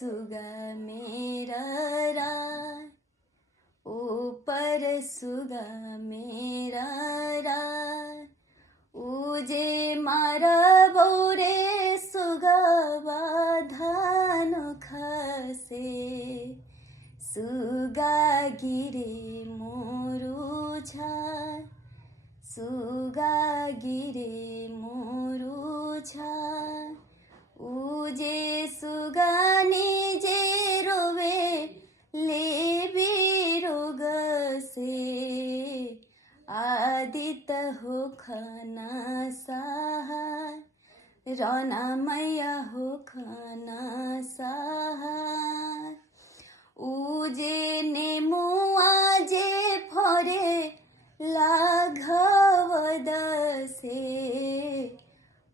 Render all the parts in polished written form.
सुगा मेरा राय, ऊपर सुगा मेरा राय, उजे मारा बोरे सुगावा धान खासे, सुगा गिरे मोरू छाय, सुगा गिरे मोरू छाय, उजे सुगा निजे रोवे ले बिरोग से, आदित हो खाना सहाय, रौना मैया हो खाना सहाय, उजे नेमुआ जे फरे लाघव दसे,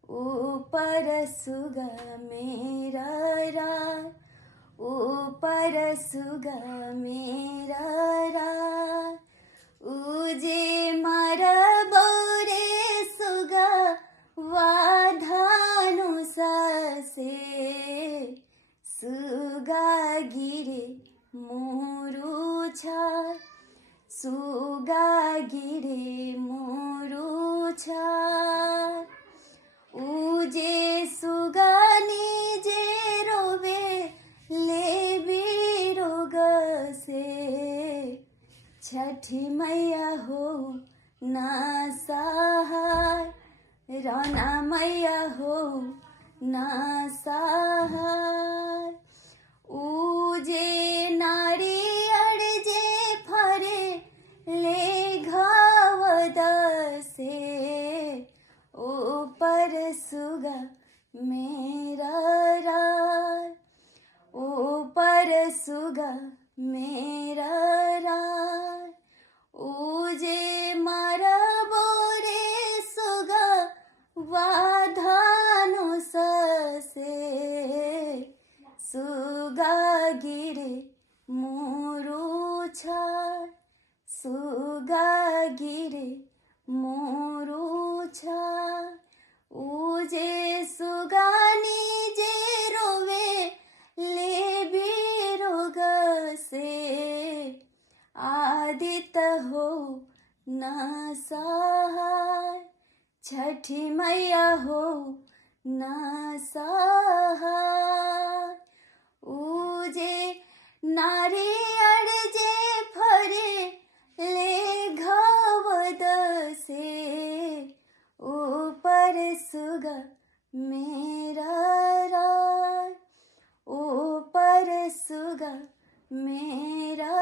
ऊपर सुगा मेरा राय, ऊपर सुगा मेरा राय, उजे मारा बोरे सुगा वाधानु सासे, सुगा गिरे मोरू छाय, सुगा गिरे मोरू छाय, उजे सुगा निजे रोवे ले बिरोग से, छठी मैया हो ना सहाय, रौना मैया हो ना सहाय, उजे नारियल जे फरे ले घाव दसे, ऊपर सुगा मेरा राय, ऊपर सुगा मेरा राय, उजे मारा बोरे सुगा वाधानु ससे, सुगा गिरे मोरू छाय, सुगा गिरे मोरू छाय, उजे सुगा निजे रोवे ले बिरोग से, आदित हो ना सहाय, छठी मैया हो ना सहाय, उजे नारियल जे फरे ले घाव दसे, ऊपर सुगा मेरा राय, ऊपर सुगा मेरा